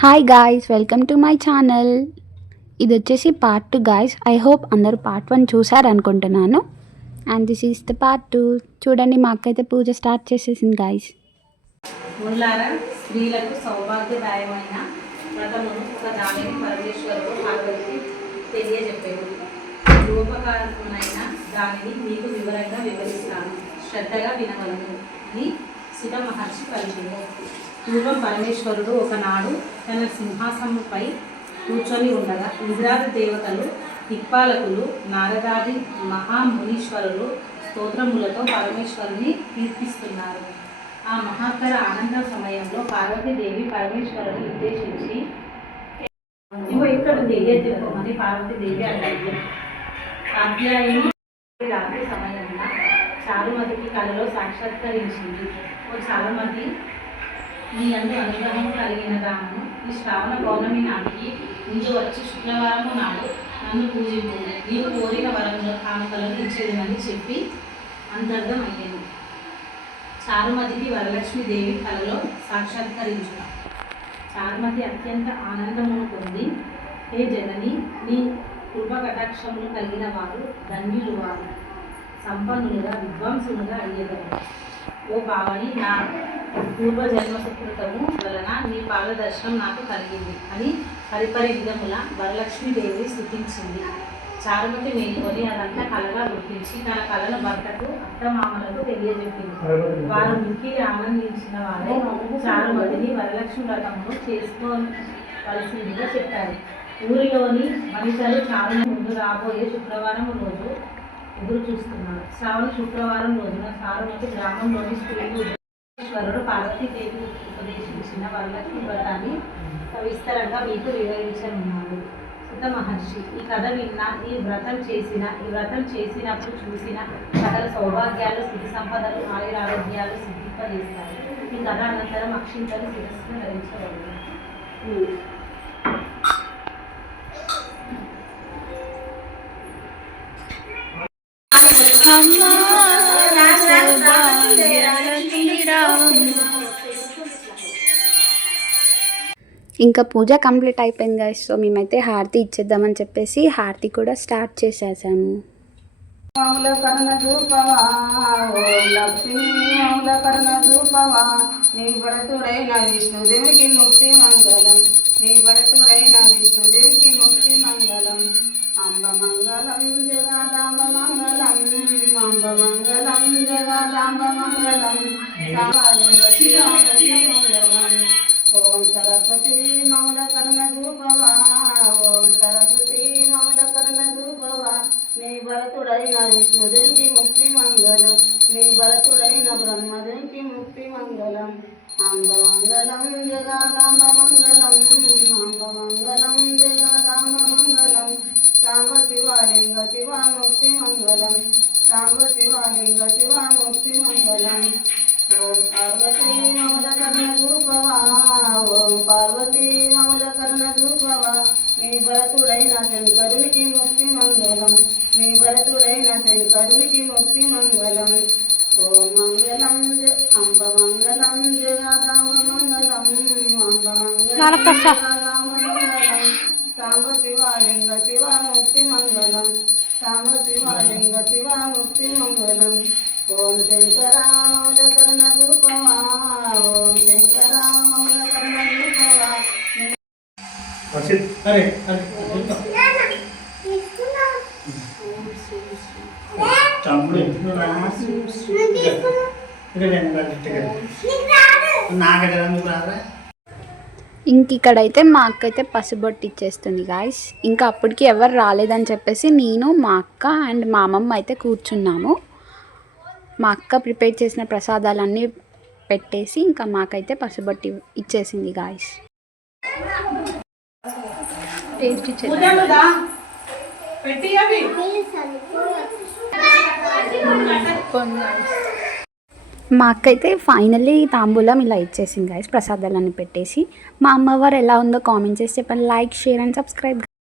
Hi guys, welcome to my channel. ఇది వచ్చేసి part 2 guys. I hope అందరూ part 1 చూసారనుకుంటున్నాను. And this is the part 2. చూడండి, మా అక్క అయితే పూజ స్టార్ట్ చేసేసింది గాయ్స్. ముల్లారా స్త్రీలకు సౌభాగ్యదాయమైన వ్రతమును ఒక దానిని పరమేశ్వరుడు పార్వతికి తెలియజెప్పేది. రూపకారమునైన దానిని మీకు వివరంగా వివరిస్తాను, శ్రద్ధగా వినవలను అని సుత మహర్షి పలికింది. పూర్వం పరమేశ్వరుడు ఒకనాడు తన సింహాసనంపై కూర్చొని ఉండగా ఇంద్రాది దేవతలు, దిక్పాలకులు, నారదాది మహామునీశ్వరులు స్తోత్రములతో పరమేశ్వరుని కీర్తిస్తున్నారు. ఆ మహాకర ఆనంద సమయంలో పార్వతీదేవి పరమేశ్వరుని ఉద్దేశించి ఇక్కడ తెలియజెప్పమని పార్వతీదేవి అడిగింది. అధ్యాయుని రాత్రి సమయంలో చారుమతికి కలలో సాక్షాత్కరించింది. ఓ చారుమతి, నీ అందు అనుగ్రహం కలిగిన దామును ఈ శ్రావణ పౌర్ణమి నాటికి ముందు వచ్చి శుక్రవారము నాడు నన్ను పూజింపు, నీవు కోరిన వరంలో కానుకలను ఇచ్చేదని చెప్పి అంతర్గం అయ్యాను. చారుమతికి వరలక్ష్మీదేవి కలలో సాక్షాత్కరించు. చారుమతి అత్యంత ఆనందమును పొంది, హే జనని, నీ కృపకటాక్షములు కలిగిన వారు ధన్యులు, వారు సంపన్నులుగా విద్వాంసులుగా అయ్యేదారు. ఓ పావని, నా పూర్వజన్మ సుకృతము వలన నీ పాదదర్శనం నాకు కలిగింది అని పరిపరి విధముల వరలక్ష్మీదేవి స్తుతించింది. చారుమతి మేలుకొని అదంతా కలగా గుర్తించి తన కళను భర్తకు అత్తమామలకు తెలియజెప్పింది. వారు మిక్కిలి ఆనందించిన వారే చారుమతిని వరలక్ష్మి వ్రతమును చేసుకోవలసిందిగా చెప్పారు. ఊరిలోని వనితలు చారుని ముందు రాబోయే శుక్రవారం రోజు ఎదురు చూస్తున్నారు. శ్రావణ శుక్రవారం రోజున చారుమతి గ్రామంలోని స్త్రీలు ఈశ్వరుడు పార్వతీదేవి ఉపదేశించిన వరలక్ష్మి వ్రతాన్ని సవిస్తరంగా మీకు వివరించనున్నాడు. సుత మహర్షి, ఈ కథ విన్నా, ఈ వ్రతం చేసినప్పుడు చూసిన సకల సౌభాగ్యాలు, సిద్ధి సంపదలు, ఆయురారోగ్యాలు సిద్ధింపజేస్తాయి. ఈ కథ అనంతరం అక్షింతలు శిరస్సును ధరించబడింది. ఇంకా పూజ కంప్లీట్ అయిపోయింది గాయ్స్. సో మేమైతే హారతి ఇచ్చేద్దామని చెప్పేసి హారతి కూడా స్టార్ట్ చేసేసాము. నీ భరతుడైన విష్ణుదేవికి ముక్తి మంగళం, నీ భరతుడైన విష్ణుదేవికి ముక్తి మంగళం. అంబ మంగళం జగదాంబ మంగళం, అంబ మంగళం జగదాంబ మంగళం. ఓం సరస్వతి మౌల కర్ణ రూపవా, ఓం సరస్వతి మౌల కర్ణ రూపవా. నీ భరతుడైన విష్ణుదేవికి ముక్తి మంగళం, నీ భరతుడైన బ్రహ్మదేవికి ముక్తి మంగళం. అంబ మంగళం జగదాంబ మంగళం, అంబ మంగళం జగదాంబ మంగళం. సాంబ శివలింగ శివ ముక్తి మంగళం, సాంబ శివలింగ శివ ముక్తి మంగళం. ఓం పార్వతీ మౌల కర్ణ రూపవా, ఓం పార్వతీ మౌల కర్ణ రూపవా. నీ భరతుడైన శంకరునికి ముక్తి మంగళం, నీ భరతుడైన శంకరునికి ముక్తి మంగళం. ఓం మంగళం అంబ మంగళం జగదాంబ మంగళం, అంబ మంగళం జగదాంబ మంగళం. సాంబ శివలింగ శివ ముక్తి మంగళం, సాంబ శివలింగ శివ ముక్తి మంగళం. ఓం శంకరామౌల కర్ణ రూపవా, ఓం శంకరామౌల కర్ణ రూపవా. ఇంక ఇక్కడైతే మా అక్క అయితే పసుబొట్టు ఇచ్చేస్తుంది గాయస్. ఇంకా అప్పటికి ఎవరు రాలేదని చెప్పేసి నేను, మా అక్క అండ్ మా అమ్మమ్మ అయితే కూర్చున్నాము. మా అక్క ప్రిపేర్ చేసిన ప్రసాదాలన్నీ పెట్టేసి ఇంకా మాకైతే పసుబొట్టి ఇచ్చేసింది గాయస్. టేస్ట్ మా అక్క అయితే ఫైనల్లీ తాంబూలం ఇలా ఇచ్చేసింది గాయస్, ప్రసాదాలన్నీ పెట్టేసి. మా అమ్మవారు ఎలా ఉందో కామెంట్ చేసి చెప్పండి. Like, share and subscribe.